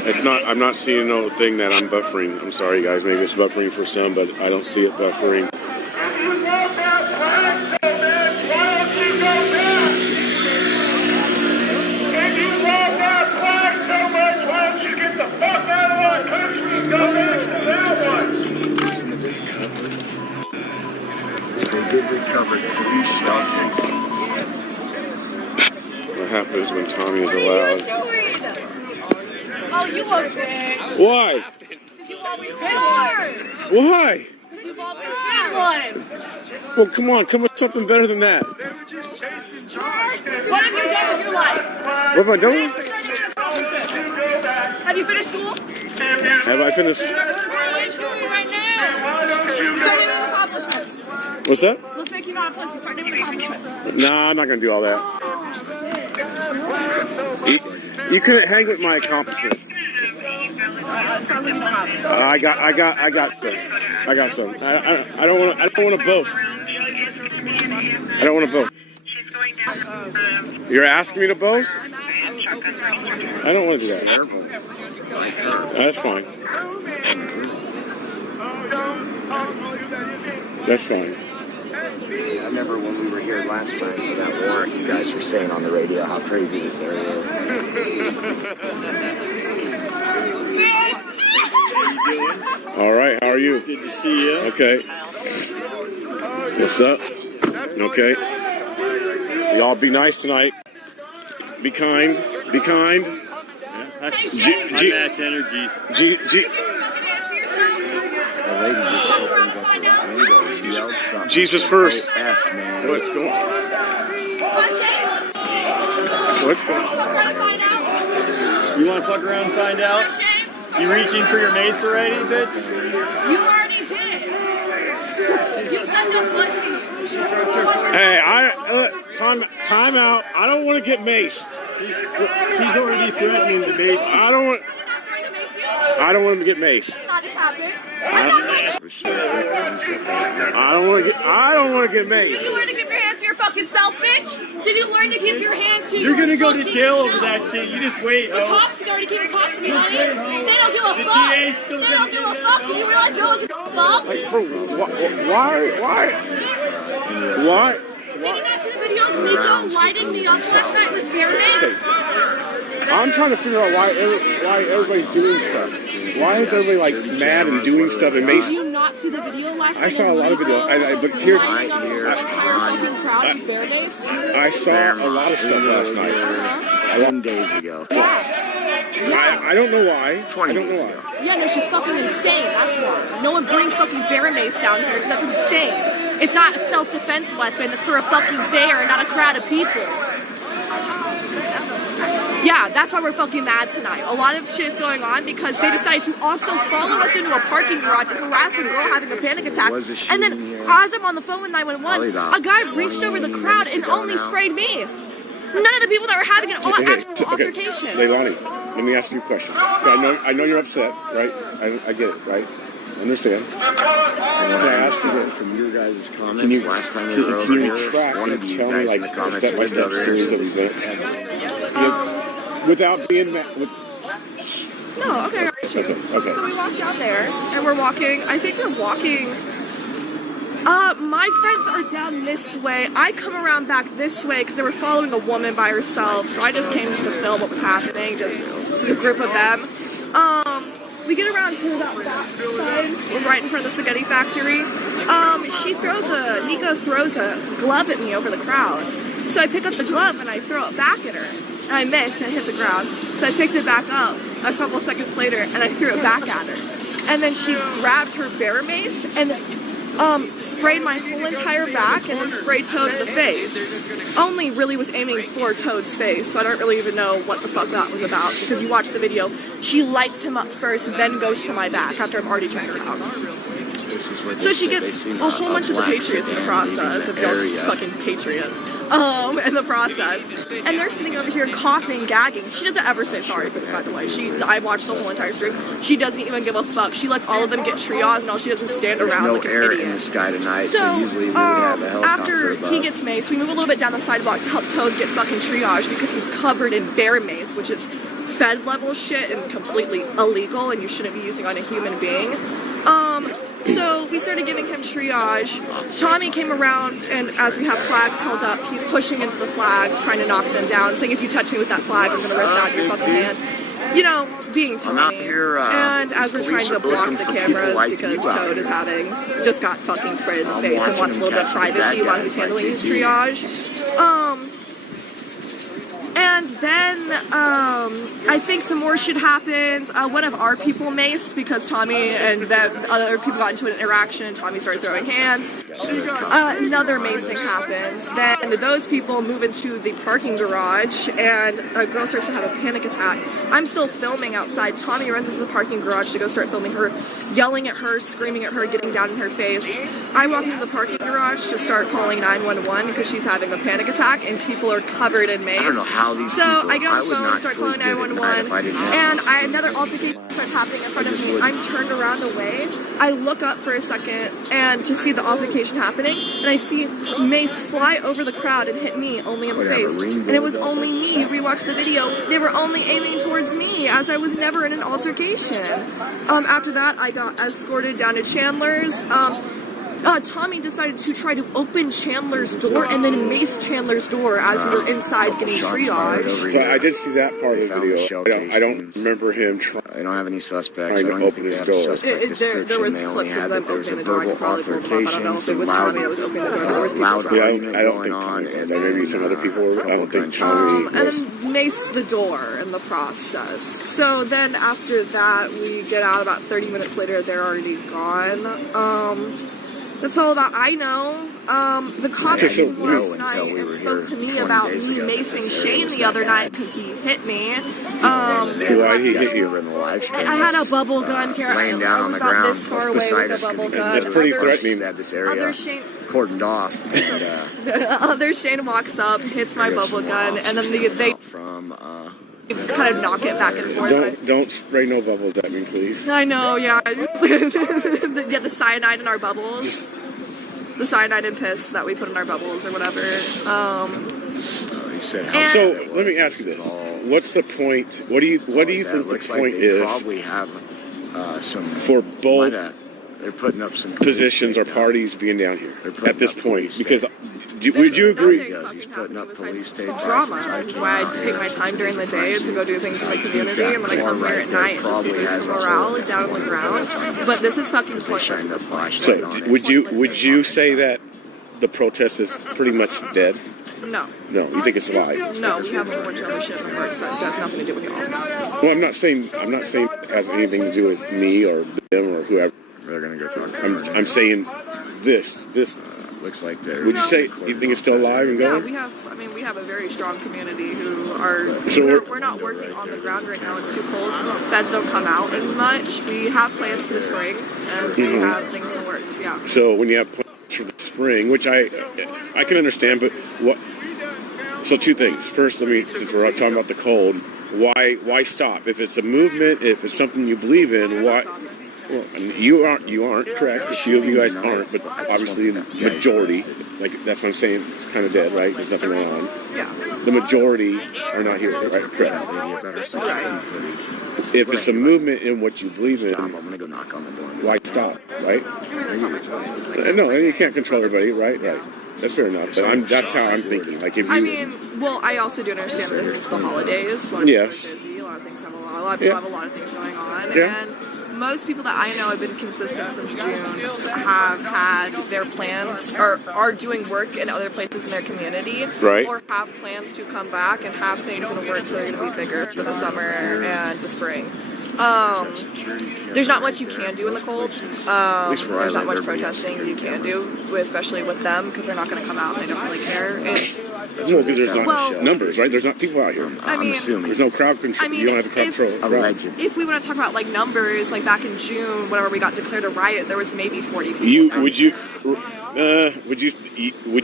It's not. I'm not seeing no thing that I'm buffering. I'm sorry, guys. Maybe it's buffering for some, but I don't see it buffering. Listen to this cover. They did recover 3 shell casings. What happens when Tommy is allowed? Oh, you okay? Why? Because you've always been one. Why? You've always been one. Well, come on. Come with something better than that. What have you done with your life? What have I done? Have you finished school? Have I finished? What are you doing right now? Start naming accomplishments. What's that? Let's make you not a pussy. Start naming accomplishments. Nah, I'm not gonna do all that. You couldn't hang with my accomplishments. Sounds like you don't have it. I got some. I don't want to boast. I don't want to boast. You're asking me to boast? I don't want to do that. That's fine. That's fine. I remember when we were here last time for that warrant, you guys were saying on the radio how crazy this area is. All right, how are you? Good to see you. Okay. What's up? Okay. Y'all be nice tonight. Be kind. Be kind. I match energies. A lady just opened up her window and yelled Jesus first. Man. What's going on? What's going on? You want to fuck around and find out? You reaching for your mace already, bitch? You already did. You're such a pussy. Hey, time out. I don't want to get maced. She's already threatening to mace. I don't want to get maced. Not just happened. I don't want to get maced. Did you learn to keep your hands to your fucking self, bitch? Did you learn to keep your hands to You're gonna go to jail over self? that shit. You just wait, The cops are going to keep talking to me, honey. They don't give a fuck. DA's still They gonna don't give a get fuck. it. Do you realize they don't give a fuck? Like, bro, why? Did you not see the video of Nico lighting me up last night with bear mace? I'm trying to figure out why everybody's doing stuff. Why is everybody like mad and doing stuff and Did mace? you not see the video last night? I saw a lot of videos, but here's Lighting up the entire fucking crowd with bear mace? I saw a lot of stuff last night. 11 days ago. I don't know why. I don't know why. Yeah, no, she's fucking insane. That's why. No one brings fucking bear mace down here. That's insane. It's not a self-defense weapon. It's for a fucking bear, not a crowd of people. Yeah, that's why we're fucking mad tonight. A lot of shit is going on because they decided to also follow us into a parking garage and harass a girl having a panic attack. And then as I'm on the phone with 911, a guy reached over the crowd and only sprayed me. None of the people that were having an actual altercation. Leilani, let me ask you a question. I know you're upset, right? I get it, right? I understand. Can I ask you from your guys' comments last time you were over here? One of you guys in the comments step-by-step series of events without being mad. No, okay, I got you. Okay. So we walked out there, and we're walking, I think we're walking, my friends are down this way. I come around back this way because they were following a woman by herself, so I just came just to film what was happening, just as a group of them. We get around to that back side, we're right in front of the spaghetti factory. Nico throws a glove at me over the crowd. So I pick up the glove and I throw it back at her. And I missed and hit the ground. So I picked it back up a couple seconds later and I threw it back at her. And then she grabbed her bear mace and sprayed my whole entire back and then sprayed Toad in the face. Only really was aiming for Toad's face, so I don't really even know what the fuck that was about because you watch the video. She lights him up first, then goes for my back after I'm already checked out. So she gets a whole bunch of the Patriots in the process, of those fucking Patriots, in the process. And they're sitting over here coughing, gagging. She doesn't ever say sorry for this, by the way. I watched the whole entire stream. She doesn't even give a fuck. She lets all of them get triage and all she does is stand around like an idiot. There's no air in the sky tonight, so usually we would have a helicopter after he gets maced, we move a little bit down the sidewalk to help Toad get fucking triage because he's covered in bear mace, which is Fed level shit and completely illegal and you shouldn't be using on a human being. So we started giving him triage. Tommy came around and as we have flags held up, he's pushing into the flags, trying to knock them down, saying if you touch me with that flag, I'm gonna rip it out of your fucking hand. You know, being Tommy. And as we're trying to block the cameras because Toad is just got fucking sprayed in the face and wants a little bit of privacy while he's handling his triage. And then, I think some more shit happens. One of our people maced because Tommy and that other people got into an interaction and Tommy started throwing hands. Another macing happens. Then those people move into the parking garage and a girl starts to have a panic attack. I'm still filming outside. Tommy runs into the parking garage to go start filming her, yelling at her, screaming at her, getting down in her face. I walk into the parking garage to start calling 911 because she's having a panic attack and people are covered in mace. I don't know how these so I get on the phone, start calling 911, and another altercation starts happening in front of me. I'm turned around away. I look up for a second and to see the altercation happening, and I see mace fly over the crowd and hit me only in the face. And it was only me. You rewatch the video. They were only aiming towards me, as I was never in an altercation. After that, I got escorted down to Chandler's. Tommy decided to try to open Chandler's door and then mace Chandler's door as we were inside getting triage. So I did see that part of the video. I don't remember him trying. They don't have any suspects. To open his door. There was clips of them opening the door. I could probably pull them up. I don't know if it was Tommy that was opening the door. There was people I don't think Tommy did. Maybe some other people were. I don't think Tommy and then mace the door in the process. So then after that, we get out about 30 minutes later. They're already gone. That's all about. I know. The cops came last night until we and were spoke to here me 20 about days me ago that macing this Shane area was the other that night bad. because he hit me. Why did he hit you? In the live stream, I had a bubble gun, Kara. laying down I on was the about ground this far away beside with a us because bubble he gun. That's pretty Other- threatening. had this area Other Shane, cordoned off, and other Shane walks up, hits my I guess bubble some gun, more and then they from kind of knock it back and forth. Don't spray no bubbles at me, please. I know, yeah. Yeah, the cyanide in our bubbles. The cyanide and piss that we put in our bubbles or whatever. he said, So let me ask you this: what's the point? What do you think the point is? Probably have some for both they're putting up some positions or parties being down here at this point, because would you agree? He's putting up police state drama is why I take my time during the day to go do things in the community, and then I come here at night just to boost the morale down on the ground. But this is fucking pointless at this point. So would you say that the protest is pretty much dead? No. No, you think it's alive? No, we have a whole bunch of other shit in the works that has nothing to do with y'all. Well, I'm not saying it has anything to do with me or them or whoever. They're gonna go talk. I'm saying this. Looks like they're. Would you say you think it's still alive and going? Yeah, we have a very strong community who are. So we're not working on the ground right now. It's too cold. Feds don't come out as much. We have plans for the spring, and we have things in the works. Yeah. So when you have plans for the spring, which I can understand, but what? So two things. First, since we're talking about the cold, why stop? If it's a movement, if it's something you believe in, why? Well, you aren't correct. A few of you guys aren't, but obviously the majority, like that's what I'm saying, it's kind of dead, right? There's nothing going on. Yeah. The majority are not here, right? Correct. If it's a movement in what you believe in, I'm gonna go knock on the door. why stop, right? That's not my choice. No, you can't control everybody, right? Right. That's fair enough. But that's how I'm thinking. Like if you. I also do understand that this is the holidays. A lot of people are busy. A lot of things have a lot of people have a lot of things going on, and most people that I know have been consistent since June, have had their plans or are doing work in other places in their community, right? Or have plans to come back and have things in the works that are going to be bigger for the summer and the spring. There's not much you can do in the cold. There's not much protesting you can do, especially with them, because they're not going to come out and they don't really care. No, because there's not numbers, right? There's not people out here. I'm assuming. There's no crowd control. You don't have crowd control. If we want to talk about like numbers, like back in June, whenever we got declared a riot, there was maybe 40 people. Would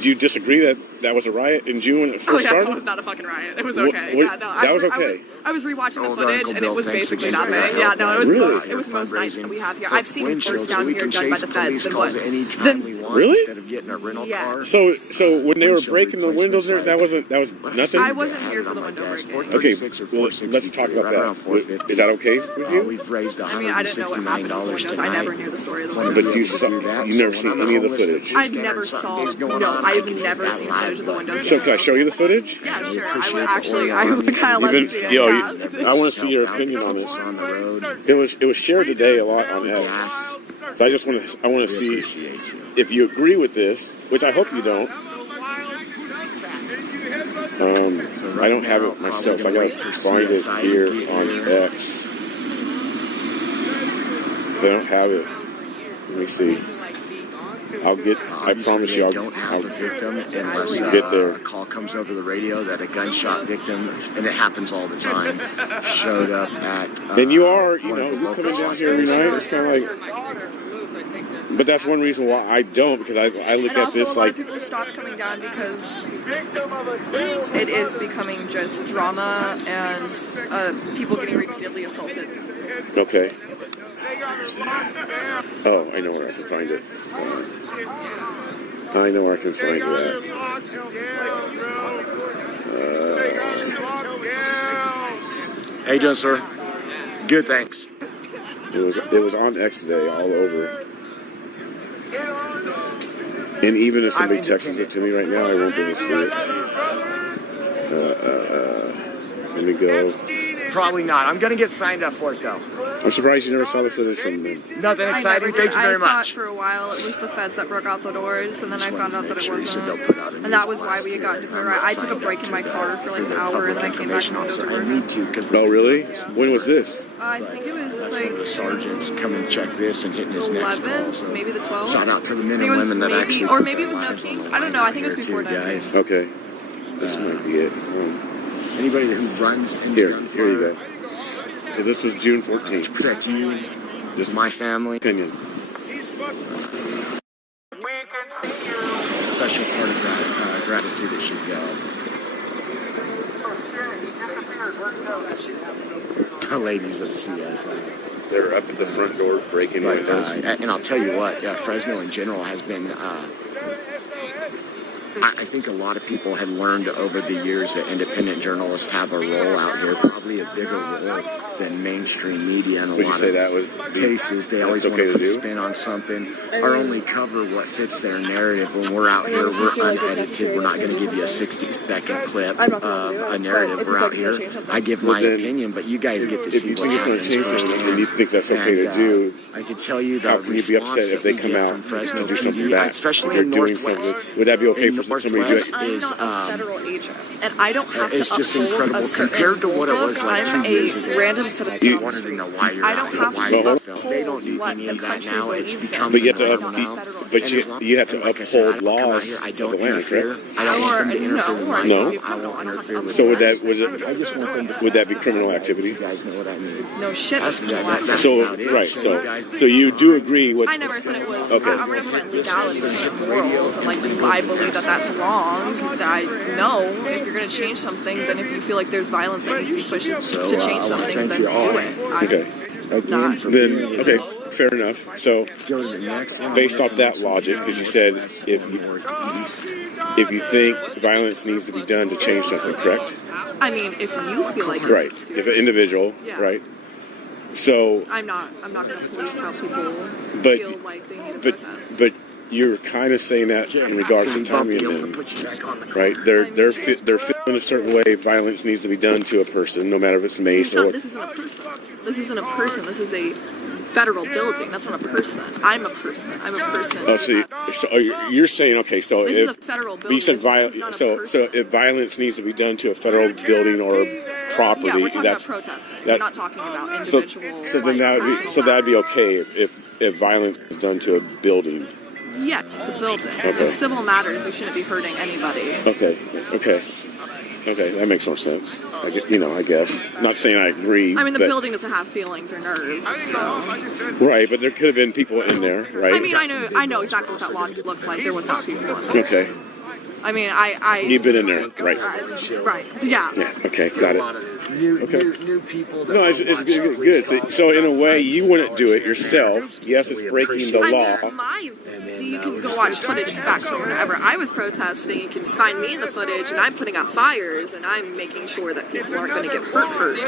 you disagree that was a riot in June when it first started? That was not a fucking riot. It was okay. That was okay. I was rewatching the footage, and it was basically nothing. Yeah, no, it was most nice that we have here. I've seen bursts down here done by the feds than what. Really? Instead of getting a rental car. So when they were breaking the windows there, that was nothing. I wasn't here for the window breaking. Okay, well, let's talk about that. Is that okay with you? We've raised I mean, I didn't know what happened to the windows. I never knew the story of the windows. But you never seen any of the footage. I've never seen footage of the windows. So can I show you the footage? Yeah, sure. I would kind of love to see it. I want to see your opinion on this. It was shared today a lot on X. So I want to see if you agree with this, which I hope you don't. I don't have it myself. I gotta find it here on X. I don't have it. Let me see. I promise you, I'll get there. A call comes over the radio that a gunshot victim, and it happens all the time, showed up at. Then you're coming down here every night. It's kind of like. But that's one reason why I don't, because I look at this like. People stopped coming down because it is becoming just drama and people getting repeatedly assaulted. Okay. Oh, I know where I can find it. I know where I can find that. How you doing, sir? Good, thanks. It was on X today, all over. And even if somebody texts it to me right now, I won't be able to see it. Let me go. Probably not. I'm gonna get signed up for it though. I'm surprised you never saw the footage from them. Nothing exciting. Thank you very much. I thought for a while it was the feds that broke out the doors, and then I found out that it wasn't. And that was why we had gotten to the right. I took a break in my car for like an hour, and then I came back and it was working. Oh, really? When was this? I think it was like the sergeants come and check this and hitting his next call. 11th, So maybe the 12th. shout out to the men and women that actually. Or maybe it was no Kings. I don't know. I think it was before 9 Kings. Okay. This might be it. Anybody who runs in Here you go. So this was June 14th. Protect you, just my family. Opinion. Special part of gratitude that should go. The ladies of the CSI. They're up at the front door breaking windows. And I'll tell you what, Fresno in general has been. I think a lot of people have learned over the years that independent journalists have a role out here, probably a bigger role than mainstream media in a lot of cases. They always want to put a spin on something or only cover what fits their narrative. When we're out here, we're unedited. We're not going to give you a 60-second clip of a narrative. We're out here. I give my opinion, but you guys get to see what happens firsthand. And you think that's okay to do, I can tell you how can you be upset if they come out to do something bad? Especially if you're in doing Northwest. something, would that be okay for somebody to do it? I'm not a federal agent, and I don't have to it's just uphold incredible a certain compared to what it was like I'm 2 years ago. a random citizen. You wanted to know why you're I don't have why to you're uphold They don't do what any the of that country now. It's believes become. But you have to you have to Like I said, uphold I don't come out laws here, I of don't the land, interfere. correct? I don't want them to interfere with my No. job. I won't interfere with So would theirs. that I just want them to. would that be criminal activity? You guys know what I mean. No shit. That's So about it. right, So so you do agree with? I never said it was. Okay. I'm going to put legality with morals, and like, do I believe that that's wrong? I know if you're going to change something, then if you feel like there's violence that needs to be pushed to change something, then do it. Okay. Not. Then okay, fair enough. So based off that logic, because you said if you think violence needs to be done to change something, correct? I mean, if you feel like it Right. needs to. If an individual, Yeah. right? So I'm not going to police how people But- feel like they need to protest. but you're kind of saying that in regards to Tommy and them, right? They're feeling a certain way. Violence needs to be done to a person, no matter if it's mace or what. This isn't a person. This isn't a person. This is a federal building. That's not a person. I'm a person. I'm a person. Oh, so you're saying okay? So This if is a federal but you building. said This is not a so person. if violence needs to be done to a federal building or property, Yeah, we're talking that's about protesting. We're not talking about so. individual. So then that would be that'd be okay if violence is done to a building. Yes, it's a building. Okay. If civil matters, we shouldn't be hurting anybody. Okay, that makes more sense. I guess. Not saying I agree. I mean, the but, building doesn't have feelings or nerves, so. Right, but there could have been people in there, right? I mean, I know exactly what that lobby looks like. There was not people in there. Okay. I mean, I. You've been in there, right? Right. Yeah. Yeah. Okay. Got it. Okay. New people. No, it's good. So in a way, you wouldn't do it yourself. Yes, it's breaking the law. You can go watch footage back from whenever I was protesting. You can find me in the footage, and I'm putting out fires, and I'm making sure that people aren't going to get hurt.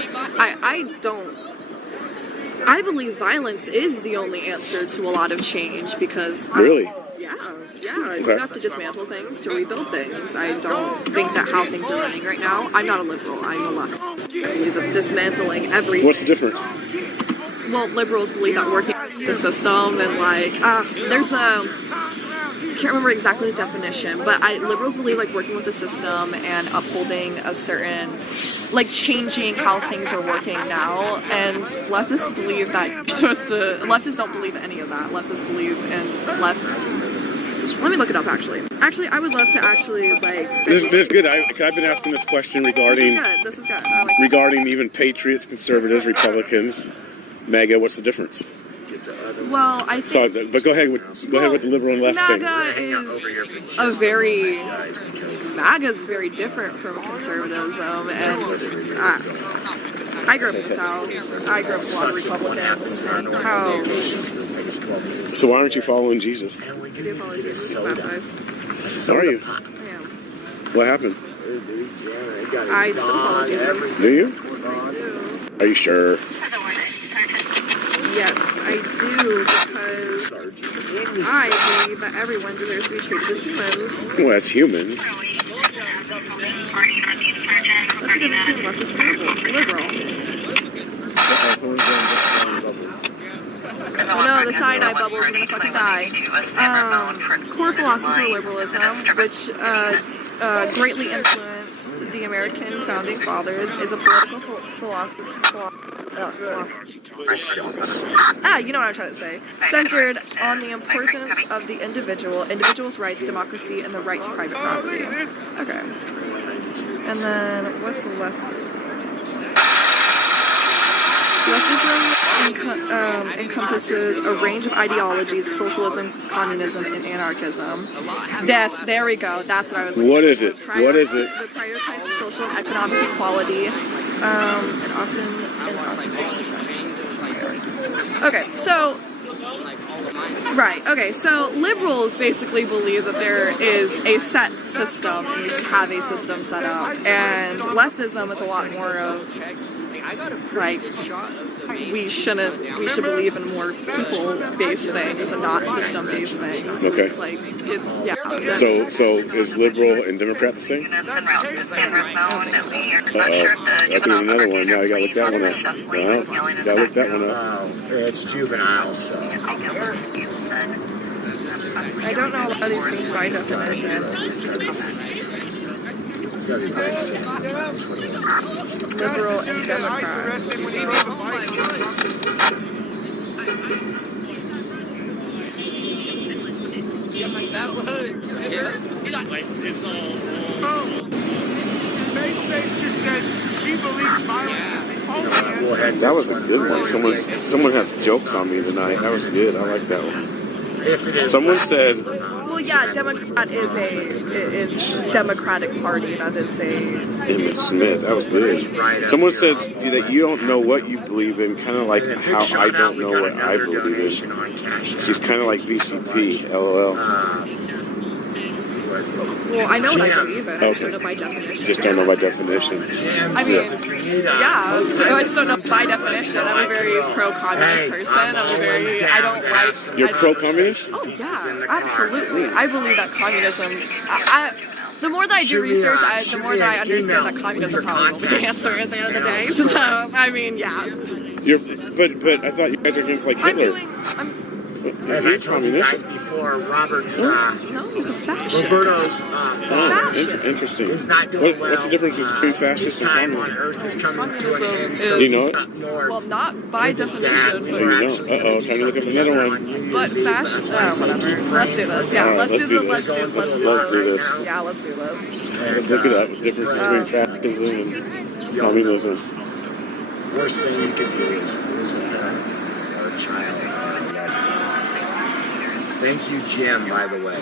I believe violence is the only answer to a lot of change because. Really? Yeah. You have to dismantle things to rebuild things. I don't think that how things are running right now. I'm not a liberal. I'm a leftist. I believe that dismantling everything. What's the difference? Well, liberals believe that working the system and there's a. I can't remember exactly the definition, but liberals believe like working with the system and upholding a certain, like changing how things are working now. And leftists believe that you're supposed to. Leftists don't believe any of that. Leftists believe in left. Let me look it up. Actually, I would love to actually like. This is good. I've been asking this question regarding. This is good. I like regarding even patriots, conservatives, Republicans, MAGA. What's the difference? Well, I think. So, but go ahead with the liberal and left MAGA thing. is MAGA is very different from conservatism, and I grew up in the South. I grew up with a lot of Republicans, and how. So why aren't you following Jesus? I do follow Jesus. I'm baptized. Are you? I am. What happened? I still follow Jesus. Do you? I do. Are you sure? Yes, I do, because I believe that everyone deserves to be treated as humans. Well, as humans. That's the difference between leftist and liberal. no, the cyanide bubbles are gonna fucking die. Core philosophy of liberalism, which greatly influenced the American founding fathers, is a political philosophy. You know what I'm trying to say. Centered on the importance of the individual's rights, democracy, and the right to private property. Okay. And then, what's left? Leftism encompasses a range of ideologies: socialism, communism, and anarchism. There we go. That's what I was looking for. What is it? What is it? It prioritizes social and economic equality, and often Okay, so so liberals basically believe that there is a set system and we should have a system set up, and leftism is a lot more of like we should believe in more people-based things and not system-based things. Okay. It's like, So is liberal and Democrat the same? I think another one. Now I gotta look that one up. Gotta look that one up. It's juvenile, so. I don't know a lot of these things by definition. Liberal and Democrat. Face just says she believes violence is the only That was a good one. Someone has jokes on me tonight. That was good. I like that one. Someone said. Well, yeah, Democrat is Democratic Party. That is Emmett Smith. That was good. Someone said that you don't know what you believe in, kind of like how I don't know what I believe in. She's kind of like BCP. LOL. Well, I know what I believe in. I just don't know by definition. You just don't know by definition. I mean, yeah, I just don't know by definition. I'm a very pro-communist person. I don't like... You're pro-communist? Oh, yeah, absolutely. I believe that communism... the more that I do research, the more that I understand that communism probably will be the answer at the end of the day. So, I mean, yeah. But I thought you guys were against like Hitler. As I told you guys before, Robert's no, he's a fascist. Roberto's father interesting. is not doing well. What's the difference between fascist and communist? His time on Earth is coming to an end, so you know he's it? up north. Well, not by definition. You know. Uh-oh, trying to look up another one. But fascist, whatever. Let's do this. Yeah, let's do this. Let's do this. Yeah, let's do this. Let's look it up. The difference between fascism and communism. Worst thing you could do is lose a parent or a child. Thank you, Jim, by the way.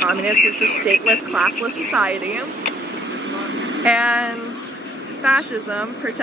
Communist is a stateless, classless society, and fascism protects